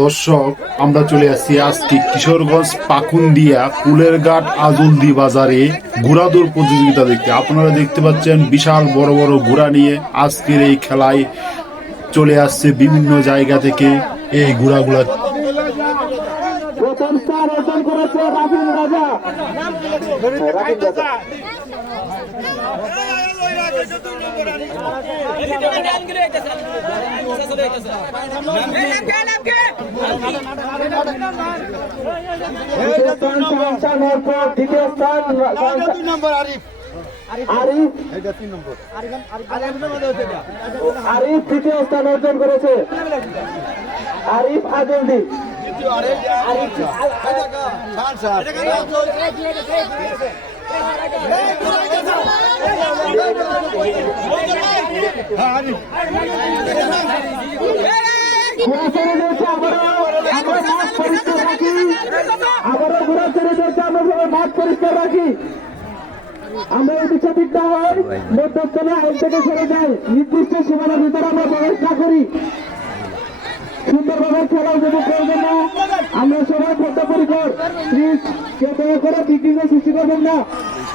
দর্শক আমরা চলে আসছি আজকে কিশোরগঞ্জ পাকুন্দিয়া কুলের ঘাট আজলদি বাজারে ঘোড়াদৌড় প্রতিযোগিতা দেখতে। আপনারা দেখতে পাচ্ছেন বিশাল বড় বড় ঘোড়া নিয়ে আজকের এই খেলায় চলে আসছে বিভিন্ন জায়গা থেকে এই ঘোড়াগুলা। রাজা। দ্বিতীয় স্থান দ্বিতীয় স্থান আরিফ আরিফ তৃতীয় স্থান অর্জন করেছে আরিফ আজলদি ঘোড়া ছেড়ে দিয়েছে আবারও আমরা মাঠ পরিষ্কার রাখি আবারও ঘোড়া ছেড়ে দিয়েছে আমরা মাঠ পরিষ্কার রাখি আমরা এই বিচারিক না হয় মধ্যস্থলে আইন থেকে সরে যাই নির্দিষ্ট সীমানার ভিতরে আমরা প্রবেশ না করি সবাই করে সৃষ্টি করবেন না।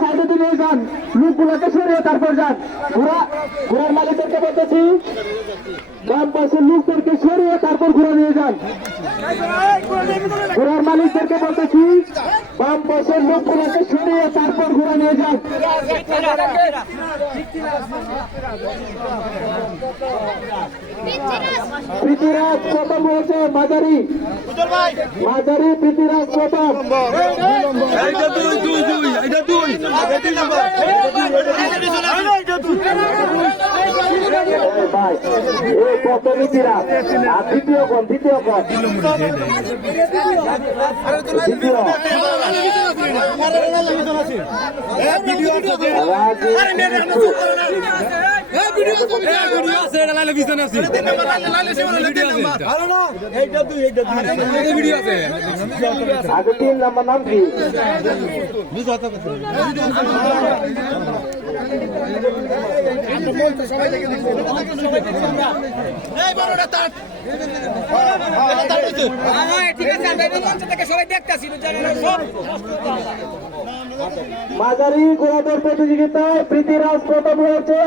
সাইডে নিয়ে যান। লোকগুলোকে সরিয়ে তারপর যান। ঘোড়া, ঘোড়ার মালিকদেরকে বলতেছি পাশের লোকদেরকে সরিয়ে তারপর ঘোড়া নিয়ে যান। ঘোড়ার মালিকদেরকে বলতেছি, বাম পাশের লোকগুলোকে সরিয়ে তারপর ঘোড়া নিয়ে যান। প্রীতিরাজ প্রথম হয়েছে মাঝারি। মাঝারি প্রীতিরাজ প্রথম। দ্বিতীয় কোন দ্বিতীয় দ্বিতীয় আগে তিন নাম্বার নাম কি? ঠিক আছে আমরা এই মঞ্চ থেকে সবাই দেখতেছি মাঝারি ঘোড়াদৌড় প্রতিযোগিতায় প্রীতিরাজ প্রথম হয়েছে।